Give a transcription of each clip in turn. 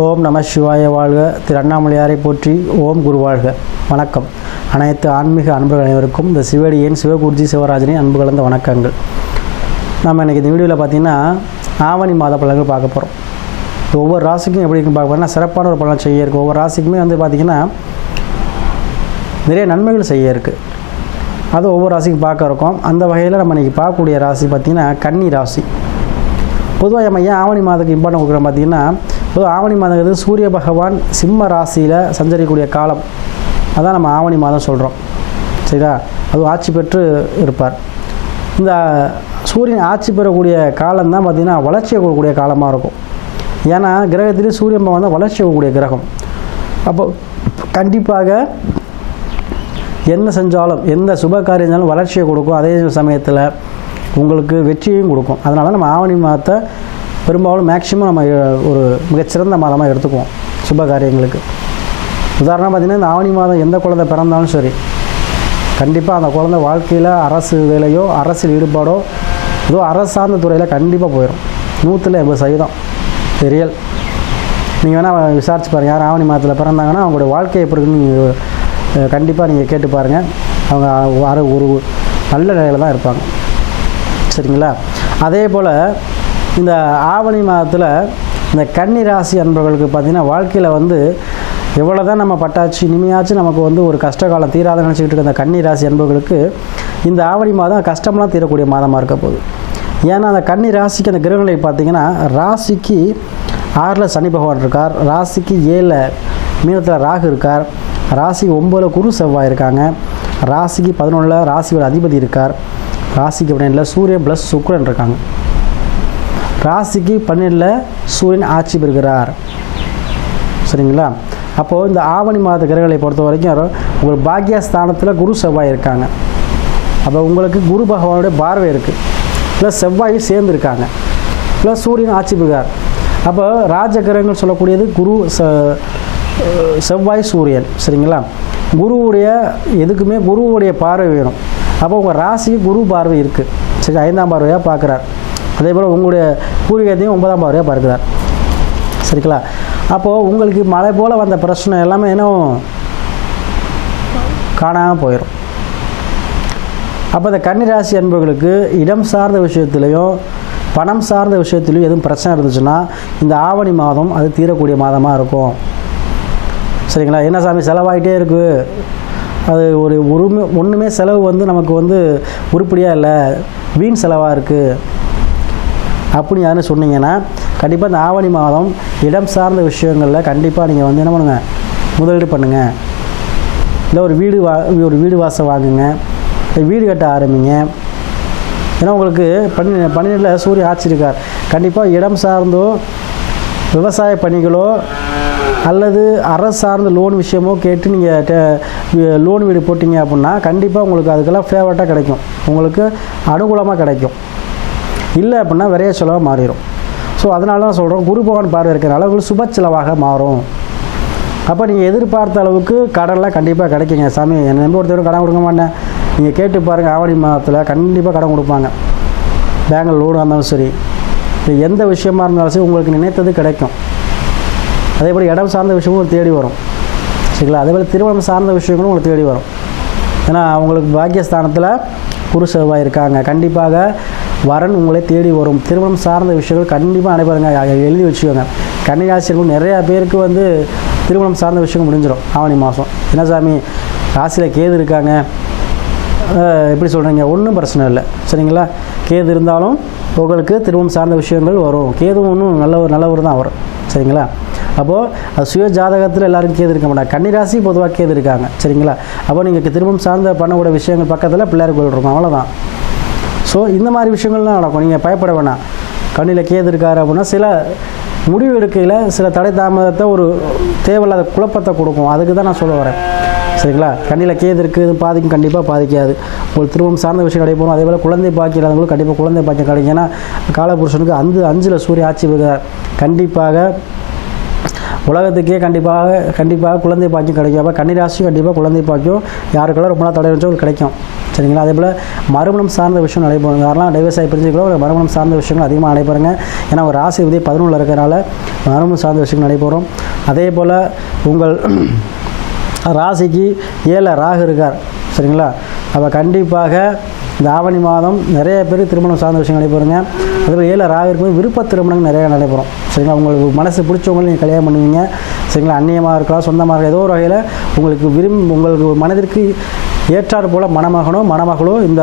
ஓம் நம சிவாய வாழ்க. திரு அண்ணாமலையாரை போற்றி. ஓம் குரு வாழ்க. வணக்கம். அனைத்து ஆன்மீக அன்பர்கள் அனைவருக்கும் இந்த சிவடியின் சிவகுருஜி சிவராஜனின் அன்பு கலந்த வணக்கங்கள். நம்ம இன்றைக்கி இந்த வீடியோவில் பார்த்திங்கன்னா ஆவணி மாத பலன்கள் பார்க்க போகிறோம். ஒவ்வொரு ராசிக்கும் எப்படி இருக்குன்னு பார்க்க போகிறோம்னா சிறப்பான ஒரு பலன் செய்ய இருக்குது. ஒவ்வொரு ராசிக்குமே பார்த்திங்கன்னா நிறைய நன்மைகள் செய்ய இருக்குது. அது ஒவ்வொரு ராசிக்கும் பார்க்க இருக்கோம். அந்த வகையில் நம்ம இன்றைக்கி பார்க்கக்கூடிய ராசி பார்த்திங்கன்னா கன்னி ராசி. பொதுவாக நம்ம ஏன் ஆவணி மாதத்துக்கு இம்பார்ட்டன் கொடுக்குறோம் பார்த்திங்கன்னா, பொதுவாக ஆவணி மாதங்கிறது சூரிய பகவான் சிம்ம ராசியில் சஞ்சரிக்கக்கூடிய காலம். அதான் நம்ம ஆவணி மாதம் சொல்கிறோம். சரிதா? அதுவும் ஆட்சி பெற்று இருப்பார். இந்த சூரியன் ஆட்சி பெறக்கூடிய காலம்தான் பார்த்திங்கன்னா வளர்ச்சியை கொடுக்கக்கூடிய காலமாக இருக்கும். ஏன்னா கிரகத்திலே சூரியன் வந்து வளர்ச்சி கொடுக்கக்கூடிய கிரகம். அப்போ கண்டிப்பாக என்ன செஞ்சாலும் எந்த சுப காரியம் செஞ்சாலும் வளர்ச்சியை கொடுக்கும். அதே சமயத்தில் உங்களுக்கு வெற்றியையும் கொடுக்கும். அதனால நம்ம ஆவணி மாதத்தை பெரும்பாலும் மேக்சிமம் நம்ம ஒரு மிகச்சிறந்த மாதமாக எடுத்துக்குவோம் சுப காரியங்களுக்கு. உதாரணம் பார்த்திங்கன்னா இந்த ஆவணி மாதம் எந்த குழந்தை பிறந்தாலும் சரி, கண்டிப்பாக அந்த குழந்தை வாழ்க்கையில் அரசு வேலையோ அரசியல் ஈடுபாடோ ஏதோ அரசு சார்ந்த துறையில் கண்டிப்பாக போயிடும். 100% ரியல். நீங்கள் வேணால் விசாரிச்சு பாருங்கள். யார் ஆவணி மாதத்தில் பிறந்தாங்கன்னா அவங்களுடைய வாழ்க்கை எப்படி இருக்குன்னு கண்டிப்பாக நீங்கள் கேட்டு பாருங்கள். அவங்க ஒரு நல்ல நிலையில் தான் இருப்பாங்க. சரிங்களா? அதே போல் இந்த ஆவணி மாதத்தில் இந்த கன்னி ராசி அன்பர்களுக்கு பார்த்திங்கன்னா வாழ்க்கையில் எவ்வளோ தான் நம்ம பட்டாச்சு இனிமையாச்சு நமக்கு ஒரு கஷ்ட காலம் தீராத நினச்சிக்கிட்டு இருக்க அந்த கன்னி ராசி அன்பர்களுக்கு இந்த ஆவணி மாதம் கஷ்டம்லாம் தீரக்கூடிய மாதமாக இருக்க போகுது. ஏன்னா அந்த கன்னி ராசிக்கு அந்த கிரகங்களை பார்த்திங்கன்னா ராசிக்கு 6 சனி பகவான் இருக்கார், ராசிக்கு 7 மீனத்தில் ராகு இருக்கார், ராசி 9 குரு செவ்வாய் இருக்காங்க, ராசிக்கு 11 ராசியோட அதிபதி இருக்கார், ராசிக்கு 12 சூரியன் ப்ளஸ் சுக்கிரன் இருக்காங்க, ராசிக்கு 12 சூரியன் ஆட்சி பெறுகிறார். சரிங்களா? அப்போது இந்த ஆவணி மாத கிரகங்களை பொறுத்த வரைக்கும் உங்களுக்கு பாக்கியஸ்தானத்தில் குரு செவ்வாய் இருக்காங்க. அப்போ உங்களுக்கு குரு பகவானுடைய பார்வை இருக்குது, ப்ளஸ் செவ்வாயும் சேர்ந்து இருக்காங்க, ப்ளஸ் சூரியன் ஆட்சி பெறுகிறார். அப்போ ராஜ கிரகங்கள் சொல்லக்கூடியது குரு செவ்வாய் சூரியன். சரிங்களா? குருவுடைய எதுக்குமே குருவுடைய பார்வை வேணும். அப்போ உங்கள் ராசிக்கு குரு பார்வை இருக்குது. சரி, 5ஆம் பார்வையாக பார்க்குறார். அதே போல் உங்களுடைய பூர்வீகத்தையும் 9ஆம் பார்வையாக பார்க்குறார். சரிங்களா? அப்போது உங்களுக்கு மழை போல் வந்த பிரச்சனை எல்லாமே இன்னும் காணாமல் போயிடும். அப்போ இந்த கன்னிராசி அன்பர்களுக்கு இடம் சார்ந்த விஷயத்துலையும் பணம் சார்ந்த விஷயத்துலையும் எதுவும் பிரச்சனை இருந்துச்சுன்னா இந்த ஆவணி மாதம் அது தீரக்கூடிய மாதமாக இருக்கும். சரிங்களா? என்ன சாமி செலவாகிட்டே இருக்குது, அது ஒன்றுமே செலவு நமக்கு உருப்படியாக இல்லை, வீண் செலவாக இருக்குது அப்படின்னு யாருன்னு சொன்னீங்கன்னா கண்டிப்பாக இந்த ஆவணி மாதம் இடம் சார்ந்த விஷயங்களில் கண்டிப்பாக நீங்கள் என்ன பண்ணுங்கள், முதலீடு பண்ணுங்கள். இல்லை ஒரு வீடு வாசல் வாங்குங்க, வீடு கட்ட ஆரம்பிங்க. ஏன்னா உங்களுக்கு 12 சூரிய ஆட்சி இருக்கார். கண்டிப்பாக இடம் சார்ந்தோ விவசாய பணிகளோ அல்லது அரசு சார்ந்த லோன் விஷயமோ கேட்டு நீங்கள் லோன் வீடு போட்டிங்க அப்படின்னா கண்டிப்பாக உங்களுக்கு அதுக்கெல்லாம் ஃபேவரட்டாக கிடைக்கும், உங்களுக்கு அனுகூலமாக கிடைக்கும். இல்லை அப்படின்னா விரைய செலவாக மாறிடும். ஸோ அதனால தான் சொல்கிறோம், குரு பகவான் பார்வை இருக்கிறனால உங்களுக்கு சுப செலவாக மாறும். அப்போ நீங்கள் எதிர்பார்த்த அளவுக்கு கடன்லாம் கண்டிப்பாக கிடைக்குங்க. சாமி என்னை நம்பி ஒருத்தரும் கடன் கொடுக்க மாட்டேன், நீங்கள் கேட்டு பாருங்கள். ஆவணி மாதத்தில் கண்டிப்பாக கடன் கொடுப்பாங்க. பேங்கில் லோனாக இருந்தாலும் சரி, எந்த விஷயமா இருந்தாலும் சரி உங்களுக்கு நினைத்தது கிடைக்கும். அதேபோல் இடம் சார்ந்த விஷயமும் தேடி வரும். சரிங்களா? அதேபோல் திருமணம் சார்ந்த விஷயங்களும் உங்களுக்கு தேடி வரும். ஏன்னா அவங்களுக்கு பாக்கியஸ்தானத்தில் குரு செவ்வாய் இருக்காங்க. கண்டிப்பாக வரன் உங்களை தேடி வரும். திருமணம் சார்ந்த விஷயங்கள் கண்டிப்பாக நடைபெறுங்க. எழுதி வச்சுக்கோங்க. கன்னிராசிகள் நிறையா பேருக்கு திருமணம் சார்ந்த விஷயங்கள் முடிஞ்சிடும் ஆவணி மாதம். என்ன சாமி ராசியில் கேது இருக்காங்க, எப்படி சொல்கிறீங்க? ஒன்றும் பிரச்சனை இல்லை. சரிங்களா? கேது இருந்தாலும் உங்களுக்கு திருமணம் சார்ந்த விஷயங்கள் வரும். கேதுவும் ஒன்றும் நல்லவர் தான் வரும். சரிங்களா? அப்போது அது சுய ஜாதகத்தில் எல்லாரும் கேது இருக்க மாட்டாங்க. கன்னிராசி பொதுவாக கேது இருக்காங்க. சரிங்களா? அப்போ நீங்கள் திருமணம் சார்ந்த பண்ணக்கூடிய விஷயங்கள் பக்கத்தில் பிள்ளையார் கோயில் இருக்கும், அவ்வளோதான். ஸோ இந்த மாதிரி விஷயங்கள்லாம் நடக்கும். நீங்கள் பயப்பட வேணாம். கண்ணில் கேது இருக்காரு அப்படின்னா சில முடிவு எடுக்கையில் சில தடை தாமதத்தை ஒரு தேவையில்லாத குழப்பத்தை கொடுக்கும். அதுக்கு தான் நான் சொல்ல வரேன். சரிங்களா? கண்ணில் கேது இருக்குது, பாதிக்கும், கண்டிப்பாக பாதிக்காது. ஒரு திருமணம் சார்ந்த விஷயம் கிடைப்போம். அதே போல் குழந்தை பாக்கி இல்லாதவங்களும் கண்டிப்பாக குழந்தை பாக்கியம் கிடைக்கும். ஏன்னா காலபுருஷனுக்கு 5 சூரிய ஆட்சி பெறுகிறார். கண்டிப்பாக உலகத்துக்கே கண்டிப்பாக குழந்தை பாக்கியம் கிடைக்கும். அப்போ கன்னிராசியும் கண்டிப்பாக குழந்தை பாக்கியம் யாருக்கெல்லாம் ரொம்ப நாள் தடை வச்சோ கிடைக்கும். சரிங்களா. அதே போல் மறுமணம் சார்ந்த விஷயம் நடைபெறும். யாரெல்லாம் டைவர்ஸ் ஆகி பிரிஞ்சுக்கிறோம் ஒரு மறுமணம் சார்ந்த விஷயங்கள் அதிகமாக நடைபெறுங்க. ஏன்னா ஒரு ராசி விதி 11 இருக்கிறனால மறுமணம் சார்ந்த விஷயங்கள் நடைபெறும். அதே போல் உங்கள் ராசிக்கு 7 ராகு இருக்கார் சரிங்களா. அப்போ கண்டிப்பாக இந்த ஆவணி மாதம் நிறைய பேர் திருமணம் சார்ந்த விஷயம் நடைபெறுங்க. அதுபோல் 7 ராகு இருக்கும்போது விருப்ப திருமணங்கள் நிறைய நடைபெறும் சரிங்களா. உங்களுக்கு மனசு பிடிச்சவங்களும் நீங்கள் கல்யாணம் பண்ணுவீங்க சரிங்களா. அந்நியமாக இருக்கலாம், சொந்தமாக இருக்கலாம், ஏதோ ஒரு வகையில் உங்களுக்கு மனதிற்கு ஏற்றாறு போல் மணமகளோ இந்த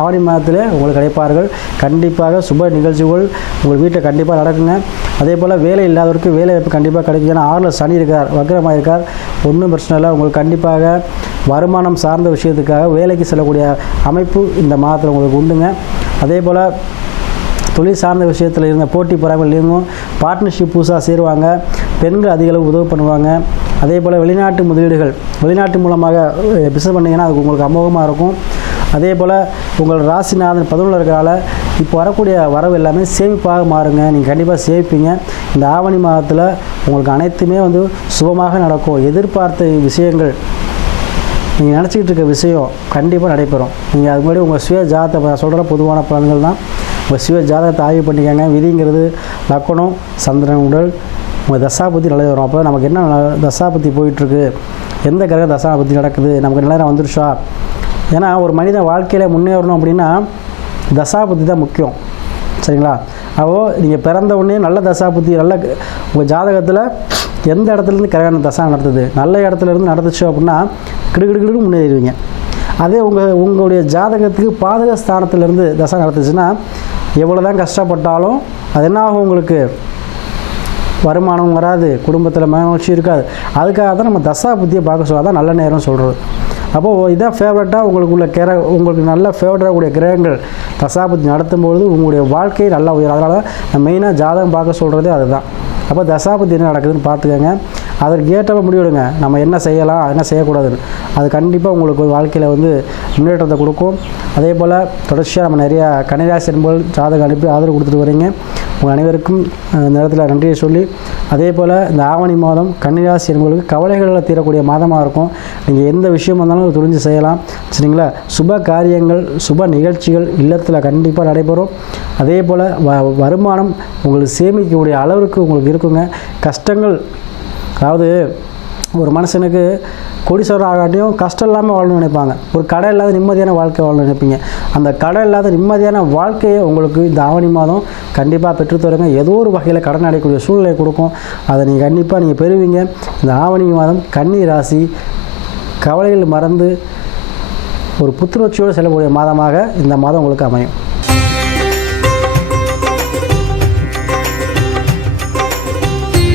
ஆவணி மாதத்தில் உங்களுக்கு கிடைப்பார்கள். கண்டிப்பாக சுப நிகழ்ச்சிகள் உங்கள் வீட்டில் கண்டிப்பாக நடக்குங்க. அதே போல் வேலை இல்லாதவருக்கு வேலை வாய்ப்பு கண்டிப்பாக கிடைக்கும். ஏன்னா 6ல் சனி இருக்கார், வக்ரமாக இருக்கார், ஒன்றும் பிரச்சனை இல்லை. உங்களுக்கு கண்டிப்பாக வருமானம் சார்ந்த விஷயத்துக்காக வேலைக்கு செல்லக்கூடிய அமைப்பு இந்த மாதத்தில் உங்களுக்கு உண்டுங்க. அதே போல் தொழில் சார்ந்த விஷயத்தில் இருந்த போட்டி பொறாமல் இயங்கும். பார்ட்னர்ஷிப் புதுசாக சேருவாங்க. பெண்கள் அதிக அளவு உதவி பண்ணுவாங்க. அதே போல் வெளிநாட்டு முதலீடுகள் வெளிநாட்டு மூலமாக பிஸ்னஸ் பண்ணிங்கன்னா அது உங்களுக்கு அமோகமாக இருக்கும். அதே போல் உங்கள் ராசிநாதன் 11 இருக்கிறனால இப்போ வரக்கூடிய வரவு எல்லாமே சேமிப்பாக மாறுங்க. நீங்கள் கண்டிப்பாக சேமிப்பீங்க. இந்த ஆவணி மாதத்தில் உங்களுக்கு அனைத்துமே சுபமாக நடக்கும். எதிர்பார்த்த விஷயங்கள் நீங்கள் நினச்சிக்கிட்டு இருக்க விஷயம் கண்டிப்பாக நடைபெறும். நீங்கள் அது முன்னாடி உங்கள் சுய ஜாதகத்தை நான் சொல்கிற பொதுவான பலன்கள் தான். உங்கள் சுய ஜாதகத்தை ஆய்வு பண்ணிக்கோங்க. விதிங்கிறது லக்கணம், சந்திரன், உடல், உங்கள் தசாபுத்தி நல்லது வரும். அப்போ நமக்கு என்ன தசாபுத்தி போயிட்டுருக்கு, எந்த கிரக தசாபுத்தி நடக்குது, நமக்கு நேரம் வந்துருச்சா. ஏன்னா ஒரு மனித வாழ்க்கையில் முன்னேறணும் அப்படின்னா தசாபுத்தி தான் முக்கியம் சரிங்களா. அப்போது நீங்கள் பிறந்த உடனே நல்ல தசாபுத்தி நல்ல உங்கள் ஜாதகத்தில் எந்த இடத்துலேருந்து கிரக தசா நடத்துது, நல்ல இடத்துலேருந்து நடந்துச்சு அப்படின்னா கிடுக்கிடுக்கிட்டு முன்னேறிடுவீங்க. அதே உங்களுடைய ஜாதகத்துக்கு பாதக ஸ்தானத்திலேருந்து தசா நடத்துச்சுன்னா எவ்வளோ தான் கஷ்டப்பட்டாலும் அது என்ன ஆகும், உங்களுக்கு வருமானம் வராது, குடும்பத்தில் மகிழ்ச்சி இருக்காது. அதுக்காக தான் நம்ம தசா புத்தியை பார்க்க சொல்ல தான் நல்ல நேரம் சொல்கிறது. அப்போது இதான் ஃபேவரட்டாக உங்களுக்கு நல்ல ஃபேவரட்டாக கூடிய கிரகங்கள் தசாபுத்தி நடத்தும்பொழுது உங்களுடைய வாழ்க்கை நல்லா உயரும். அதனால் நான் மெயினாக ஜாதகம் பார்க்க சொல்கிறதே அதுதான். அப்போ தசாபுத்தி என்ன நடக்குதுன்னு பார்த்துக்கோங்க. அதற்கு ஏற்றப்ப முடிவெடுங்க, நம்ம என்ன செய்யலாம் என்ன செய்யக்கூடாதுன்னு. அது கண்டிப்பாக உங்களுக்கு வாழ்க்கையில் முன்னேற்றத்தை கொடுக்கும். அதே போல் தொடர்ச்சியாக நம்ம நிறையா கன்னிராசி என்பது ஜாதகம் அனுப்பி ஆதரவு கொடுத்துட்டு வரீங்க. உங்கள் அனைவருக்கும் நேரத்தில் நன்றியை சொல்லி, அதே போல் இந்த ஆவணி மாதம் கன்னிராசி என்பவர்களுக்கு கவலைகளில் தீரக்கூடிய மாதமாக இருக்கும். நீங்கள் எந்த விஷயம் வந்தாலும் துணிஞ்சு செய்யலாம் சரிங்களா. சுப காரியங்கள் சுப நிகழ்ச்சிகள் இல்லத்தில் கண்டிப்பாக நடைபெறும். அதே போல் வருமானம் உங்களுக்கு சேமிக்கக்கூடிய அளவிற்கு உங்களுக்கு இருக்குங்க. கஷ்டங்கள், அதாவது ஒரு மனுஷனுக்கு கோடீஸ்வரர் ஆகாட்டியும் கஷ்டம் இல்லாமல் வாழணும்னு நினைப்பாங்க. ஒரு கடை இல்லாத நிம்மதியான வாழ்க்கை வாழணும்னு நினைப்பீங்க. அந்த கடை இல்லாத நிம்மதியான வாழ்க்கையை உங்களுக்கு இந்த ஆவணி மாதம் கண்டிப்பாக பெற்றுத்தருங்க. ஏதோ ஒரு வகையில் கடன் அடையக்கூடிய சூழ்நிலை கொடுக்கும். அதை நீங்கள் கண்டிப்பாக நீங்கள் பெறுவீங்க. இந்த ஆவணி மாதம் கன்னி ராசி கவலைகள் மறந்து ஒரு புத்துணர்ச்சியோடு செல்லக்கூடிய மாதமாக இந்த மாதம் உங்களுக்கு அமையும்.